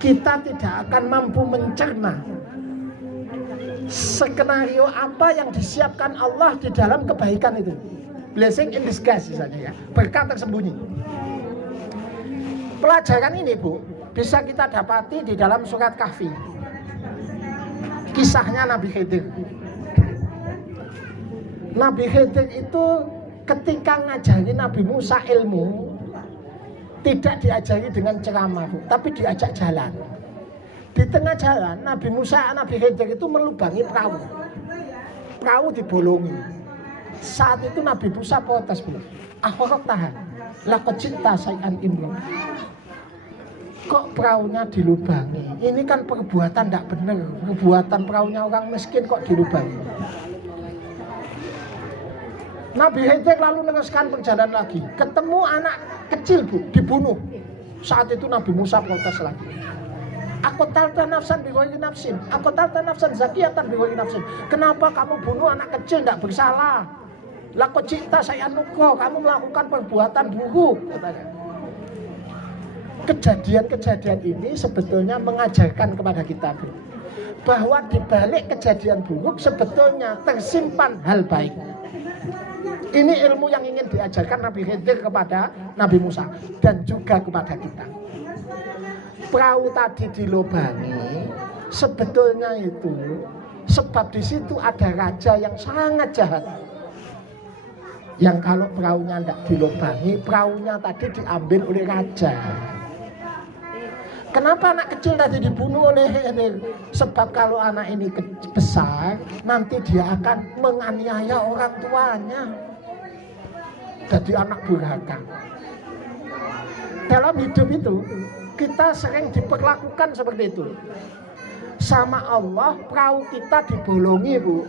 kita tidak akan mampu mencerna skenario apa yang disiapkan Allah di dalam kebaikan itu. Blessing in disguise misalnya ya, berkat tersembunyi. Pelajaran ini Bu, bisa kita dapati di dalam surat Kahfi. Kisahnya Nabi Khidir. Nabi Khidir itu ketika ngajari Nabi Musa ilmu, tidak diajari dengan ceramah, tapi diajak jalan. Di tengah jalan, Nabi Musa, Nabi Khidir itu melubangi perahu. Perahu dibolongi. Saat itu Nabi Musa protes, "Akhirok tahan, laqad ji'ta syai'an imran." Kok perahunya dilubangi? Ini kan perbuatan tidak benar. Perbuatan perahunya orang miskin kok dilubangi. Nabi Khidir lalu meneruskan perjalanan lagi. Ketemu anak kecil Bu, dibunuh. Saat itu Nabi Musa protes lagi. Aku talta nafsan bighairi nafsin. Aku talta nafsan zakiyatan bighairi nafsin. Kenapa kamu bunuh anak kecil tidak bersalah? Laqad ji'ta syai'an nukra. Kamu melakukan perbuatan buruk, katanya. Kejadian-kejadian ini sebetulnya mengajarkan kepada kita Bu, bahwa di balik kejadian buruk sebetulnya tersimpan hal baik. Ini ilmu yang ingin diajarkan Nabi Khidir kepada Nabi Musa dan juga kepada kita. Perahu tadi dilubangi, sebetulnya itu sebab di situ ada raja yang sangat jahat. Yang kalau perahunya tidak dilubangi, perahunya tadi diambil oleh raja. Kenapa anak kecil tadi dibunuh oleh Khidir? Sebab kalau anak ini besar, nanti dia akan menganiaya orang tuanya. Jadi anak durhaka. Dalam hidup itu kita sering diperlakukan seperti itu. Sama Allah, perahu kita dibolongi Bu.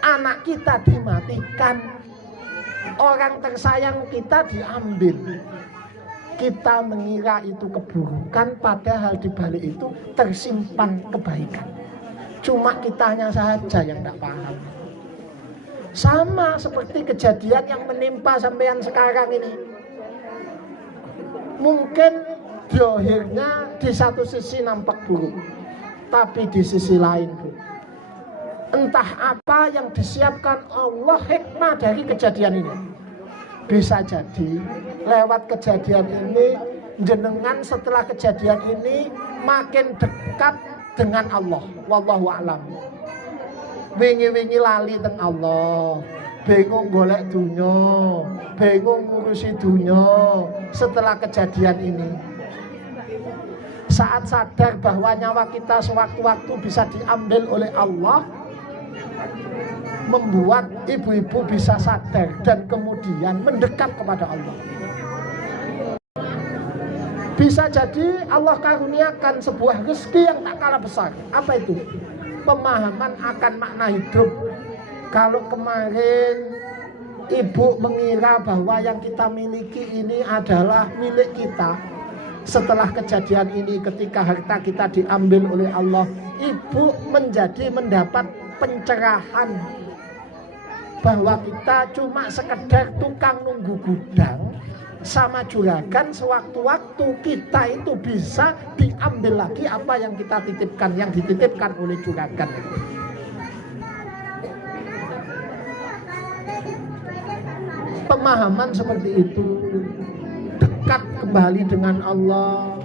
anak kita dimatikan, orang tersayang kita diambil. Kita mengira itu keburukan, padahal di balik itu tersimpan kebaikan. Cuma kitanya saja yang tidak paham. Sama seperti kejadian yang menimpa sampean sekarang ini. Mungkin dohirnya di satu sisi nampak buruk, tapi di sisi lain entah apa yang disiapkan Allah hikmah dari kejadian ini. Bisa jadi lewat kejadian ini jenengan setelah kejadian ini makin dekat dengan Allah. Wallahu a'lam. Wingi-wingi lali teng Allah, bingung golek dunya, bingung ngurusi dunya. Setelah kejadian ini, saat sadar bahwa nyawa kita sewaktu-waktu bisa diambil oleh Allah, membuat ibu-ibu bisa sadar dan kemudian mendekat kepada Allah. Bisa jadi Allah karuniakan sebuah rezeki yang tak kalah besar. Apa itu? Pemahaman akan makna hidup. Kalau kemarin ibu mengira bahwa yang kita miliki ini adalah milik kita, setelah kejadian ini ketika harta kita diambil oleh Allah, ibu mendapat pencerahan bahwa kita cuma sekedar tukang nunggu gudang sama juragan. Sewaktu-waktu kita itu bisa diambil lagi apa yang kita titipkan, yang dititipkan oleh juragan. Pemahaman seperti itu, dekat kembali dengan Allah.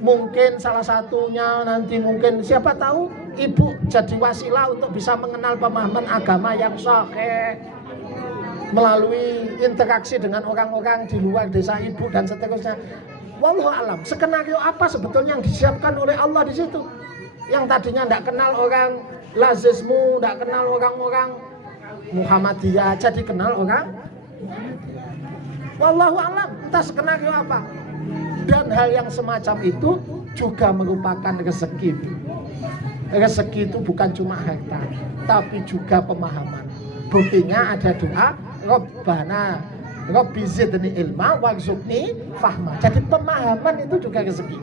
Mungkin salah satunya nanti, mungkin siapa tahu ibu jadi wasilah untuk bisa mengenal pemahaman agama yang sahih melalui interaksi dengan orang-orang di luar desa ibu dan seterusnya. Wallahu alam. Skenario apa sebetulnya yang disiapkan oleh Allah di situ? Yang tadinya tidak kenal orang Lazismu, tidak kenal orang-orang Muhammadiyah, jadi kenal orang. Wallahu alam. Entah skenario apa. Dan hal yang semacam itu juga merupakan rezeki. Rezeki itu bukan cuma harta, tapi juga pemahaman. Buktinya ada doa, Rabbana Rabbi zidni ilma warzuqni fahma. Jadi pemahaman itu juga rezeki.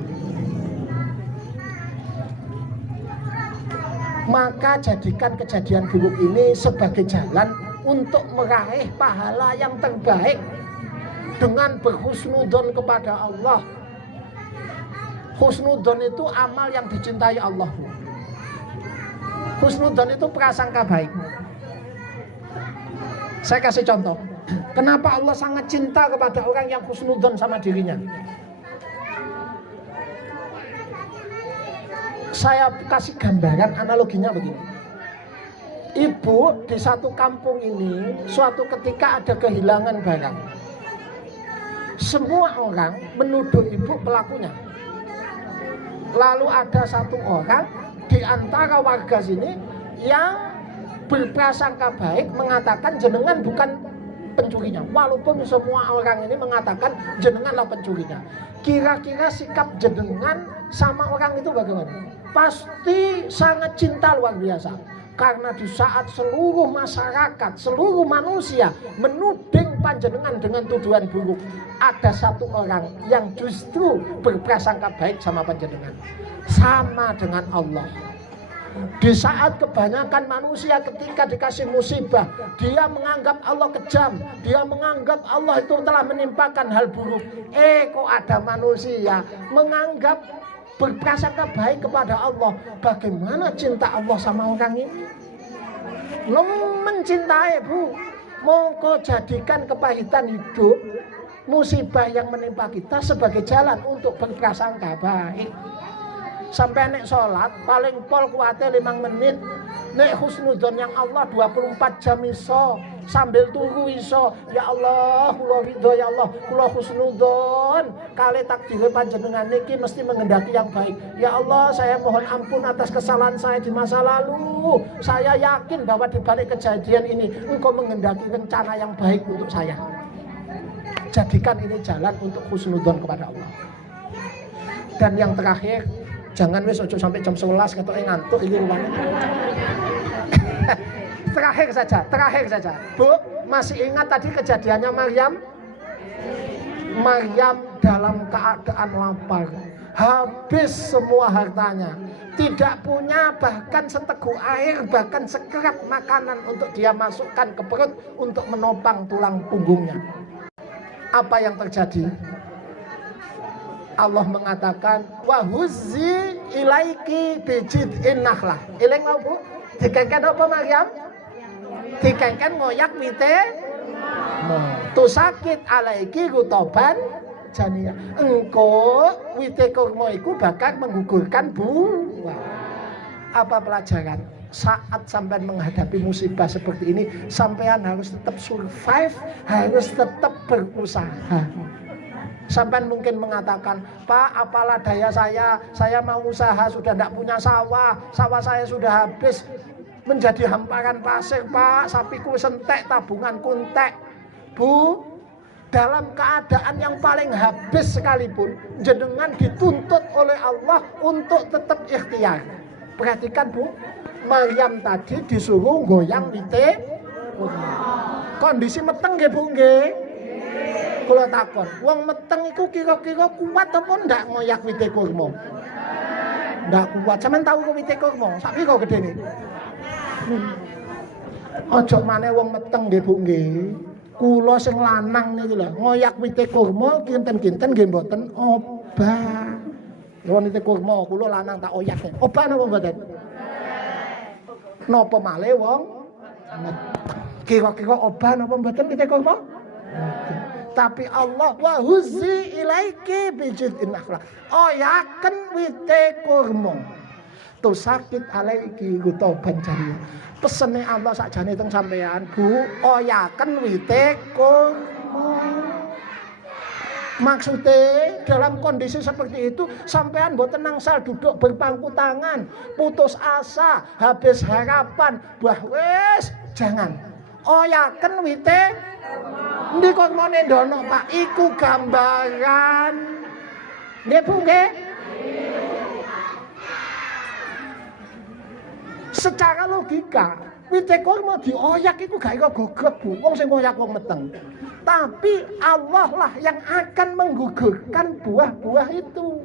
Maka jadikan kejadian buruk ini sebagai jalan untuk meraih pahala yang terbaik dengan berhusnudon kepada Allah. Husnudon itu amal yang dicintai Allah. Husnudon itu prasangka baik. Saya kasih contoh. Kenapa Allah sangat cinta kepada orang yang husnudon sama dirinya? Saya kasih gambaran, analoginya begini. Ibu di satu kampung ini suatu ketika ada kehilangan barang. Semua orang menuduh ibu pelakunya. Lalu ada satu orang di antara warga sini yang berprasangka baik mengatakan jenengan bukan pencurinya, walaupun semua orang ini mengatakan jenenganlah pencurinya. Kira-kira sikap jenengan sama orang itu bagaimana? Pasti sangat cinta luar biasa. Karena di saat seluruh masyarakat, seluruh manusia menuding panjenengan dengan tuduhan buruk, ada satu orang yang justru berprasangka baik sama panjenengan. Sama dengan Allah. Di saat kebanyakan manusia ketika dikasih musibah, dia menganggap Allah kejam, dia menganggap Allah itu telah menimpakan hal buruk. Kok ada manusia menganggap berprasangka baik kepada Allah. Bagaimana cinta Allah sama orang ini? Mencintai, Bu. Mongko jadikan kepahitan hidup, musibah yang menimpa kita sebagai jalan untuk berprasangka baik. Sampai nek sholat paling pol kuatnya 5 menit, nek husnudon yang Allah 24 jam iso, sambil tunggu iso. Ya Allah, kula ridho, ya Allah, kula husnudon kali takdir panjenengan niki mesti mengendaki yang baik. Ya Allah, saya mohon ampun atas kesalahan saya di masa lalu. Saya yakin bahwa di balik kejadian ini Engkau mengendaki rencana yang baik untuk saya. Jadikan ini jalan untuk husnudon kepada Allah. Dan yang terakhir, jangan wis ojo sampai jam 11 ketoke ngantuk iki rupane. Terakhir saja. Bu, masih ingat tadi kejadiannya Maryam? Maryam dalam keadaan lapar, habis semua hartanya, tidak punya bahkan seteguk air, bahkan sekerat makanan untuk dia masukkan ke perut untuk menopang tulang punggungnya. Apa yang terjadi? Allah mengatakan, wa huzzi ilaiki bijid'in nakhlah. Eling mau Bu? Dikengken apa Maryam? Dikengken ngoyak wite tu sakit alaiki rutoban jania. Engko wite kurma iku bakal menggugurkan buah. Apa pelajaran? Saat sampean menghadapi musibah seperti ini, sampean harus tetap survive, harus tetap berusaha. Sampean mungkin mengatakan, Pak, apalah daya saya mau usaha, sudah tidak punya sawah saya sudah habis menjadi hamparan pasir, Pak, sapiku sentek, tabunganku entek. Bu, dalam keadaan yang paling habis sekalipun, jenengan dituntut oleh Allah untuk tetap ikhtiar. Perhatikan Bu, Maryam tadi disuruh goyang wite, kondisi meteng nggih Bu nggih. Kula takon, wong meteng iku kira-kira kuat apa ndak ngoyak wite kurma? Ndak kuat. Sampeyan tahu kok wite kurma? Sak pira gedene? Ojo maneh wong meteng nggih Bu nggih. Kula sing lanang niki lho, ngoyak wite kurma kinten-kinten nggih mboten obah. Lho wite kurma kula lanang tak oyak. Obah napa mboten? Napa malih wong kira-kira obah napa mboten wite kurma? Tapi Allah wa huzzi ilaiki bijid'in nakhlah. Oyaken wite kurma. Tu sakit alaiki rutoban jania. Pesene Allah sakjane teng sampean, Bu, oyaken wite kurma. Maksudnya dalam kondisi seperti itu sampean mboten nangsal duduk berpangku tangan, putus asa, habis harapan, bah wis jangan. Oyaken wite ndi kurmane ndono Pak, iku gambaran. Nggih Bu nggih? Secara logika, wite kurma dioyak iku gak iso gogok Bu, wong sing ngoyak wong meteng. Tapi Allah lah yang akan menggugurkan buah-buah itu.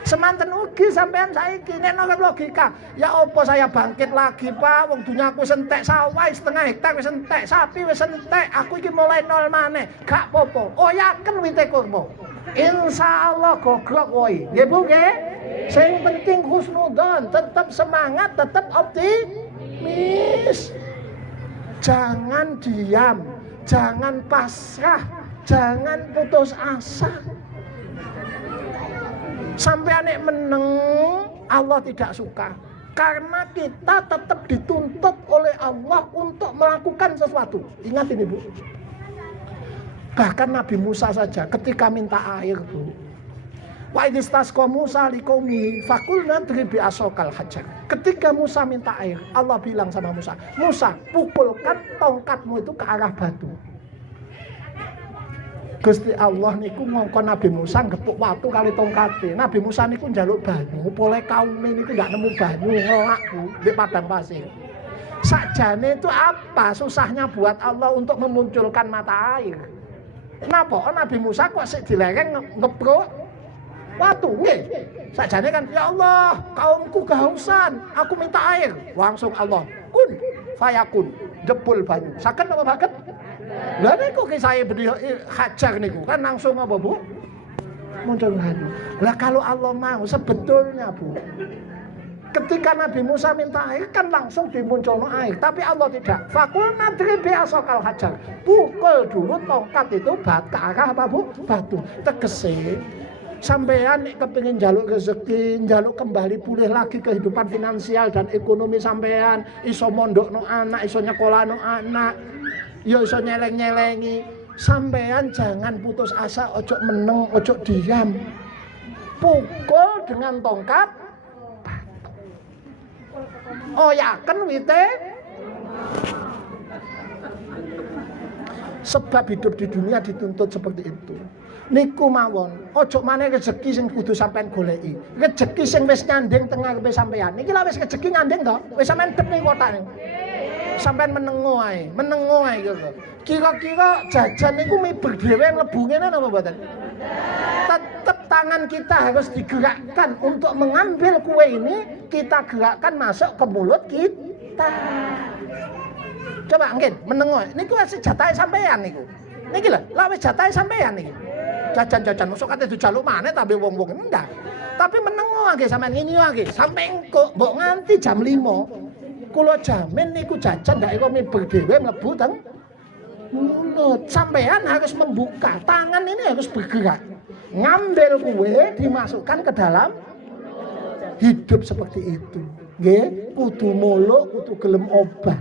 Semanten ugi sampean saiki nek nang logika, ya opo saya bangkit lagi Pak, wong dunyaku wis entek sawah setengah hektar wis entek, sapi wis entek, aku iki mulai nol maneh. Gak apa-apa. Oyaken wite kurma. Insyaallah gogrok woi. Nggih Bu nggih? Sing penting husnudzon, tetap semangat, tetap optimis. Jangan diam, jangan pasrah, jangan putus asa. Sampai anek meneng, Allah tidak suka. Karena kita tetap dituntut oleh Allah untuk melakukan sesuatu. Ingat ini Bu. Bahkan Nabi Musa saja ketika minta air Bu. Wa idistasqa Musa liqaumi faqulna dribi asokal hajar. Ketika Musa minta air, Allah bilang sama Musa, Musa, pukulkan tongkatmu itu ke arah batu. Gusti Allah niku ngongkon Nabi Musa ngepuk watu kali tongkate. Nabi Musa niku njaluk banyu, pole kaum niku gak nemu banyu, ngelak Bu di padang pasir. Sakjane itu apa susahnya buat Allah untuk memunculkan mata air? Kenapa Nabi Musa kok sik di lereng ngepruk watu nggih? Sakjane kan ya Allah, kaumku kehausan, aku minta air. Langsung Allah, kun fayakun, jebul banyu. Saged apa baget? Lah niku ki saya beri hajar niku kan langsung apa Bu? Muncul banyu. Lah kalau Allah mau sebetulnya Bu, ketika Nabi Musa minta air kan langsung dimunculno air, tapi Allah tidak. Fakul nadri bi asokal hajar. Pukul dulu tongkat itu ke arah apa Bu? Batu. Tegese sampean nek kepengin njaluk rezeki, njaluk kembali pulih lagi kehidupan finansial dan ekonomi sampean, iso mondokno anak, iso nyekolahno anak, ya iso nyeleng-nyelengi. Sampean jangan putus asa, ojo meneng, ojo diam. Pukul dengan tongkat. Oyaken wite. Sebab hidup di dunia dituntut seperti itu. Niku mawon, ojo maneh rezeki sing kudu sampean goleki. Rezeki sing wis nyanding teng ngarepe sampean. Niki lha wis rezeki nyanding to, wis sampean dep ning kotane. sampean menengo ae kok. Kira-kira jajan niku miber dhewe mlebu ngene napa mboten? Tetap tangan kita harus digerakkan untuk mengambil kue ini, kita gerakkan masuk ke mulut kita. Coba mungkin menengo. Niku wis jatahe sampean niku. Niki lho, lha wis jatahe sampean niki. Jajan-jajan mosok kate dijaluk maneh tapi wong-wong enggak. Tapi menengo nggih sampean ngene nggih. Sampai engko mbok nganti jam 5. Kula jamin niku jajan ndak ira miber dhewe mlebu teng mulut. Sampean harus membuka, tangan ini harus bergerak. Ngambil kue dimasukkan ke dalam hidup seperti itu. Nggih, kudu muluk, kudu gelem obah.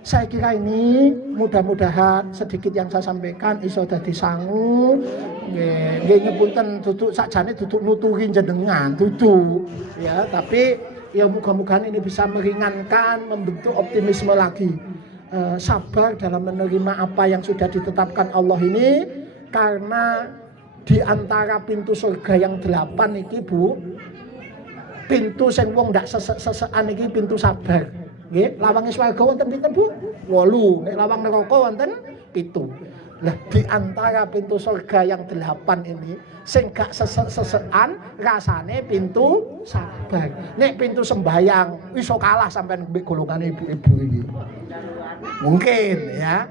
Saya kira ini mudah-mudahan sedikit yang saya sampaikan iso dadi sangu. Nggih nyepunten duduk sakjane duduk nuturi jenengan, duduk ya, tapi ya mudah-mudahan ini bisa meringankan, membentuk optimisme lagi. Sabar dalam menerima apa yang sudah ditetapkan Allah ini, karena di antara pintu surga yang 8 iki Bu, pintu sing wong ndak sesek-sesekan iki pintu sabar. Nggih, lawange swarga wonten pinten Bu? 8. Nek lawang neraka wonten 7. Lah di antara pintu surga yang 8 ini sing gak sesek-sesekan rasane pintu sabar. Nek pintu sembayang iso kalah sampean mbek golongane ibu-ibu iki. Mungkin ya.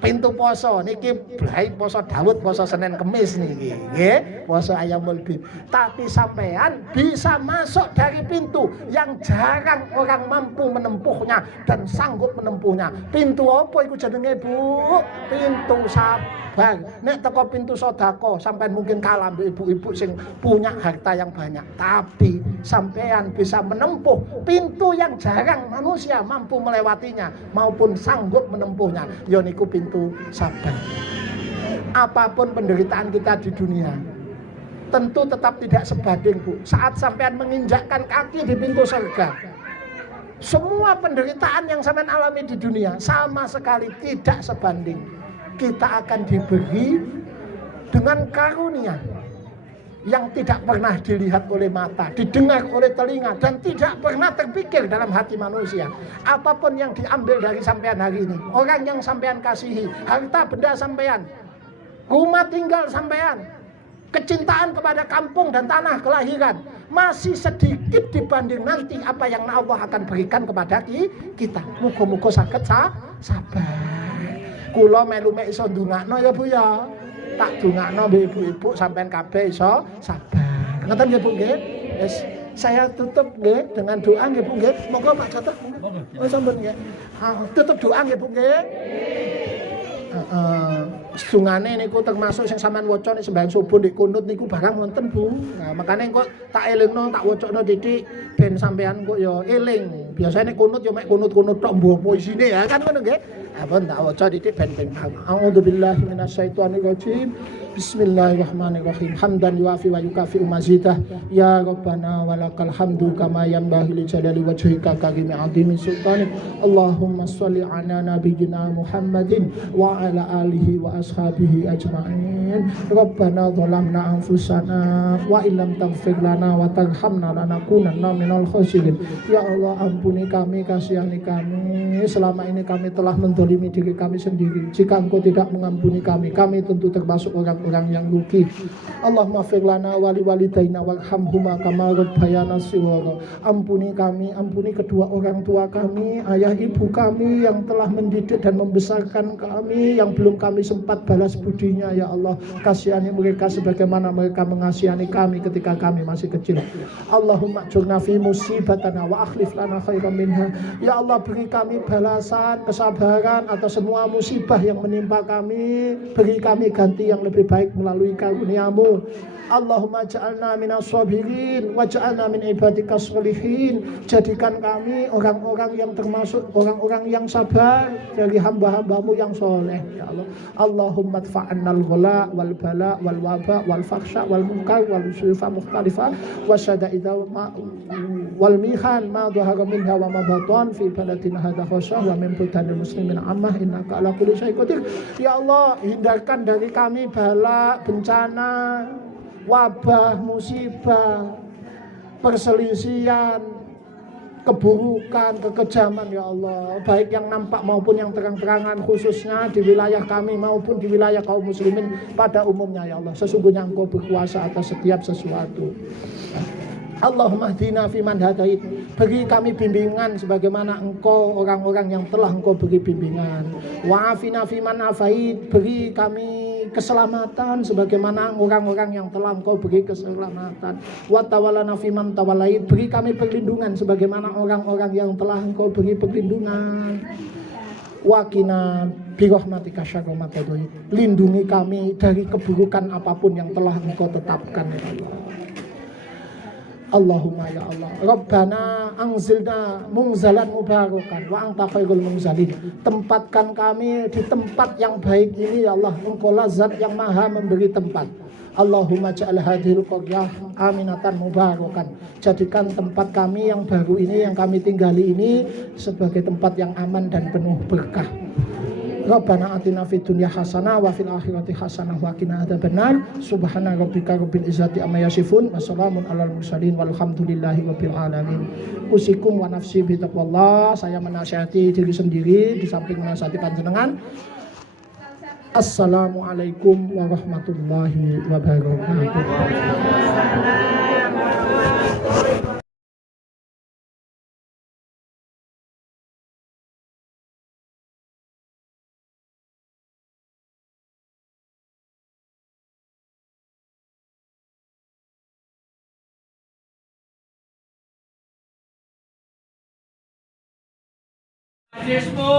Pintu poso niki baik poso Daud, poso Senin Kemis niki, nggih, poso Ayamul Bid. Tapi sampean bisa masuk dari pintu yang jarang orang mampu menempuhnya dan sanggup menempuhnya. Pintu apa iku jenenge, Bu? Pintu sabar. Nek teko pintu sedekah, sampean mungkin kalah mbek ibu-ibu sing punya harta yang banyak. Tapi sampean bisa menempuh pintu yang jarang manusia mampu melewatinya maupun sanggup menempuhnya. Ya niku pintu sabar. Apapun penderitaan kita di dunia tentu tetap tidak sebanding Bu saat sampean menginjakkan kaki di pintu surga. Semua penderitaan yang sampean alami di dunia sama sekali tidak sebanding. Kita akan diberi dengan karunia yang tidak pernah dilihat oleh mata, didengar oleh telinga, dan tidak pernah terpikir dalam hati manusia. Apapun yang diambil dari sampean hari ini, orang yang sampean kasihi, harta benda sampean, rumah tinggal sampean, kecintaan kepada kampung dan tanah kelahiran, masih sedikit dibanding nanti apa yang Allah akan berikan kepada kita. Muga-muga saged sabar. Kula melu mek iso ndongakno ya Bu ya. Tak dongakno ibu-ibu sampean kabeh iso sabar. Ngoten nggih Bu nggih. Wis saya tutup nggih dengan doa nggih Bu nggih. Monggo Pak Catet. Oh sampun nggih. Tutup doa nggih Bu nggih. Sedungane niku termasuk sing sampean waca nek sembahyang subuh nek kunut niku barang wonten Bu. Nah, makane kok tak elingno, tak wacana titik ben sampean kok ya eling. Biasane kunut ya mek kunut-kunut tok mbuh isine ya kan ngono nggih. Ampun tak waca titik ben paham. A'udzubillahi minasyaitonir rajim. Bismillahirrahmanirrahim. Hamdan yuafi wa yukafi mazidah. Ya Rabbana walakal hamdu kama yanbaghi li jalali wajhika karimi azimi sultanik. Allahumma shalli ala nabiyyina Muhammadin wa ala alihi wa ashabihi ajma'in. Rabbana zalamna anfusana wa illam taghfir lana wa tarhamna lanakunanna minal khasirin. Ya Allah, ampuni kami, kasihani kami. Selama ini kami telah mendolimi diri kami sendiri. Jika Engkau tidak mengampuni kami, kami tentu termasuk orang-orang yang rugi. Allahumma fir lana wali walidaina warhamhuma kama rabbayana shighara. Ampuni kami, ampuni kedua orang tua kami, ayah ibu kami yang telah mendidik dan membesarkan kami, yang belum kami sempat balas budinya. Ya Allah, kasihani mereka sebagaimana mereka mengasihani kami ketika kami masih kecil. Allahumma ajurna fi musibatana wa akhlif lana khairan minha. Ya Allah, beri kami balasan, kesabaran atas semua musibah yang menimpa kami. Beri kami ganti yang lebih baik melalui karunia-Mu. Allahumma ja'alna minas sabirin wa ja'alna min ibadikas sholihin. Jadikan kami orang-orang yang termasuk orang-orang yang sabar dari hamba-hamba-Mu yang soleh. Ya Allah, Allahumma dfa'annal ghala wal bala wal waba wal fakhsha wal munkar wal usufa mukhtalifa wa syada'idha wal mihan ma dhahara minha wa ma batan fi baladina hadha khasah wa min butanil muslimin ammah innaka ala kulli syai'in qadir. Ya Allah, hindarkan dari kami bala, bencana, wabah, musibah, perselisihan, keburukan, kekejaman ya Allah, baik yang nampak maupun yang terang-terangan, khususnya di wilayah kami maupun di wilayah kaum muslimin pada umumnya ya Allah. Sesungguhnya Engkau berkuasa atas setiap sesuatu. Allahumma hdina fiman hadait, beri kami bimbingan sebagaimana Engkau orang-orang yang telah Engkau beri bimbingan. Wa'afina fiman afait, beri kami keselamatan sebagaimana orang-orang yang telah Engkau beri keselamatan. Wa tawallana fiman tawallait, beri kami perlindungan sebagaimana orang-orang yang telah Engkau beri perlindungan. Wakina birahmatika syarra ma qadait, lindungi kami dari keburukan apapun yang telah Engkau tetapkan ya Allah. Allahumma ya Allah, Rabbana anzilna munzalan mubarakan wa anta khairul munzalin. Tempatkan kami di tempat yang baik ini ya Allah. Engkau lah zat yang maha memberi tempat. Allahumma ja'al hadhil qaryah aminatan mubarakan. Jadikan tempat kami yang baru ini, yang kami tinggali ini sebagai tempat yang aman dan penuh berkah. Rabbana atina fid dunya hasanah wa fil akhirati hasanah wa qina adzabannar. Subhana rabbika rabbil izzati amma yasifun wa salamun alal mursalin walhamdulillahi rabbil alamin. Usikum wa nafsi bi taqwallah. Saya menasihati diri sendiri di samping menasihati panjenengan. Assalamualaikum warahmatullahi wabarakatuh. Majlismu